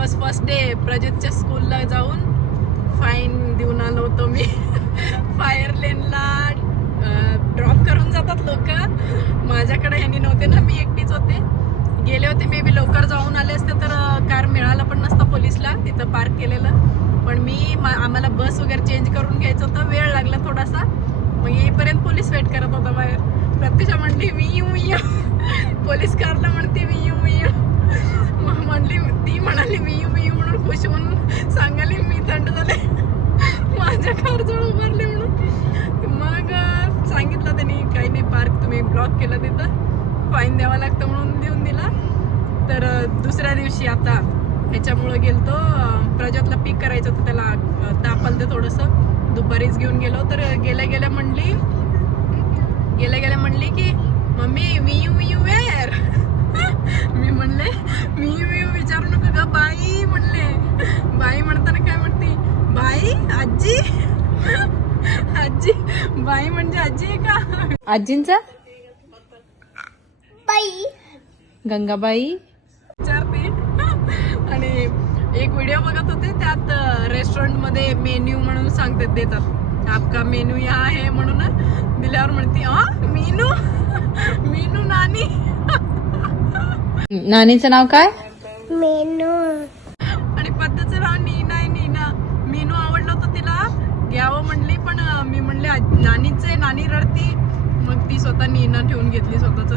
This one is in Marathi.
वॉज फर्स्ट डे प्रजितच्या स्कूलला जाऊन फाईन देऊन आलो होतो मी. फायर लेनला ड्रॉप करून जातात लोक. माझ्याकडे ह्यांनी नव्हते ना मी एकटीच होते. गेले होते मे बी लवकर जाऊन आले असते तर कार मिळालं पण नसतं पोलिसला तिथं पार्क केलेलं. पण मी मा- आम्हाला बस वगैरे चेंज करून घ्यायचं होतं वेळ लागला थोडासा. मग येईपर्यंत पोलीस वेट करत होता बाहेर. प्रत्यक्षा म्हणते मी येऊ मी येऊ. पोलीस कारला म्हणते मी येऊ मी येऊ मग म्हणली ती म्हणाली मी येऊ मी येऊ म्हणून खुश म्हणून सांगाली मी थंड झाले माझ्या कारजवळ उभारले म्हणून मग सांगितलं त्यांनी काही नाही पार्क तुम्ही ब्लॉक केलं तिथं फाईन द्यावा लागतं म्हणून देऊन दिला तर दुसऱ्या दिवशी आता ह्याच्यामुळं गेलतो प्रजातला प्रज्योतला पिक करायचं होतं त्याला ताप आलतं थोडंसं दुपारीच घेऊन गेलो तर गेल्या गेल्या म्हणली गेल्या गेल्या म्हणली की मम्मी मी यू मी यू वेअर मी म्हणले मी यू मी यू विचारू नको का बाई म्हणले. बाई म्हणताना काय म्हणते? बाई आजी? आजी बाई म्हणजे आजी आहे का? आजींचा? बाई. गंगाबाई? विचारते आणि एक व्हिडिओ बघत होते त्यात रेस्टॉरंटमध्ये मेन्यू म्हणून सांगतात देतात. आपका मेन्यू या आहे म्हणून दिल्यावर म्हणते हा मीनू? मीनू नानी? नानीचं नाव काय? मेनू. आणि पद्धतीचं नाव नीना आहे नीना. मेनू आवडलं होतं तिला. घ्यावं म्हणली पण मी म्हणले नानीच आहे नानी रडती. मग ती स्वतः नीना ठेवून घेतली स्वतःच.